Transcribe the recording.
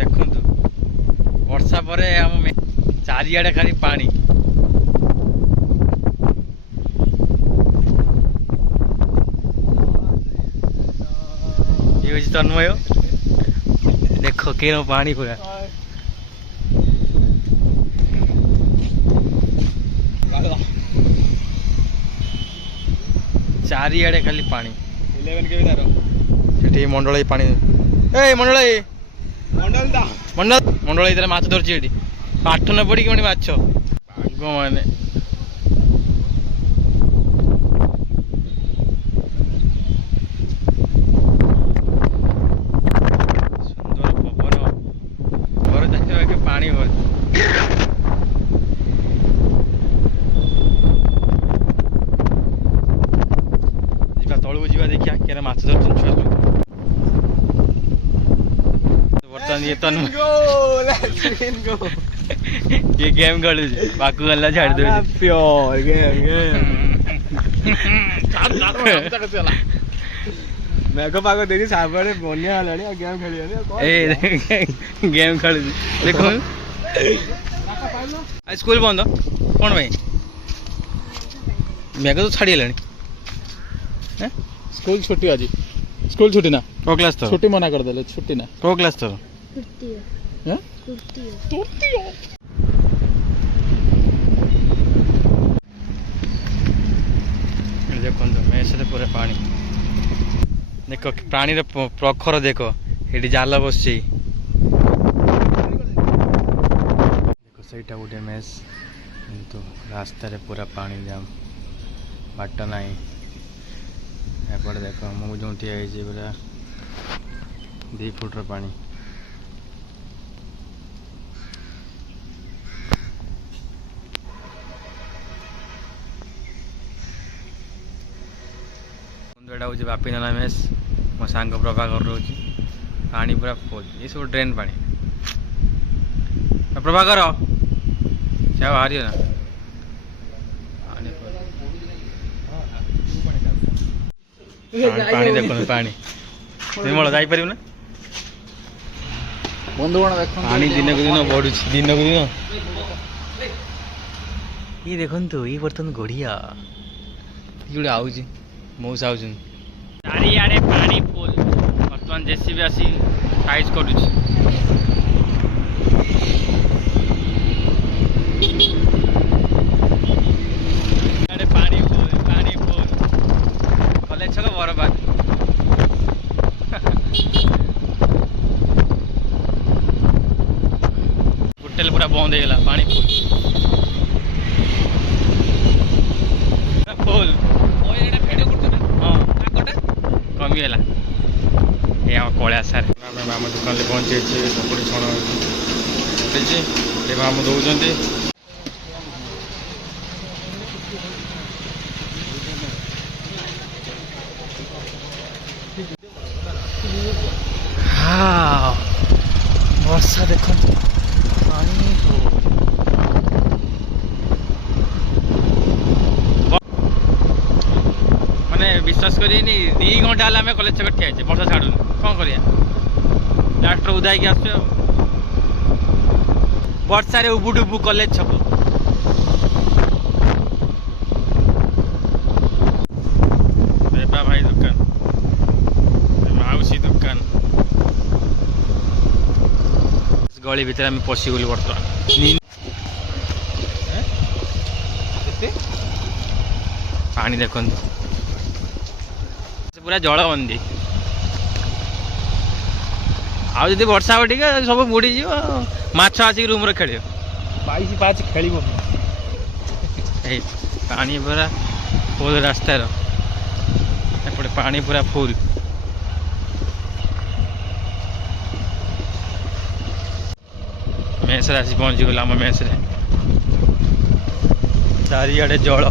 देखु वर्षा पर आम चारिआडे खाली पानी ये तन्मय देख के पानी पूरा चारिआडे खाली पानी 11 के तार सेठी मंडल पानी ए मंडल मंडल मंडल माछ धरची एठी पाठ न पड़ी कि माछ पाग माने सुंदर पवन घर जाके के पानी भर जिबा तळु जिबा देखिया केरा माछ धरचन छुआ बर्तन ये तन ये गेम खेलु बाकू गल्ला छाड़ दे प्योर गेम मेघ पाग देखी साबड़े बनिया हलानी गेम खेलियानी ए गेम खेलु देखो स्कूल बंद कौन भाई मेघ तो छाड़ी गलानी स्कूल छुट्टी आज स्कूल छुट्टी ना को क्लास तो छुट्टी मना कर देले छुट्टी ना को क्लास तो हैं देखो मेस पूरा पानी देख प्राणी प्रखर देख ये जाल बस देखो सहीटा गोटे मेस किंतु रास्ता पूरा पानी जाम बाट ना एपटे देख मुझे जो ठिया पूरा 2 फुट्र पानी एटा हूँ बापी नाना मेस मो सांग प्रभाकर रोच पानी पूरा फुल ये सब ड्रेन पानी प्रभाकर से बाहर ना पानी देखो पानी निर्मल जापर ना बंधुगण देख पानी दिन को दिन बढ़ु दिन को दिन ये देखु ये बर्तन गड़िया ये गोटे मौसा आउन चारिआडे पानी फुल बर्तमान जेसीबी आसी साइज करुच पानी फुल कॉलेज छक बरबाद होटेल पूरा बंद हो गला पानी फुल कमीगला ये आम कला सार माम दुकान में पहुँचे पकड़ी छण माम दौरान हाँ वर्षा देख पानी माने विश्वास करें 2 घंटा आम कलेज छक ठिया वर्षा छाड़ू कौन कर लास्ट उदा की आस वर्षा उबु डुबु कलेज छक बेबा भाई दुकान माउसी दुकान गली भितर आम पशिगलु बर्तमान पानी देखो पूरा जलबंदी आदि वर्षा हो टे सब बुड़ी माछ आसिक रूम रे खेल 22 5 खेल पानी पूरा फुल रास्तार एपटे पानी पूरा फुल मेस आसी पहुँची गला आम मेस चारिआडे जल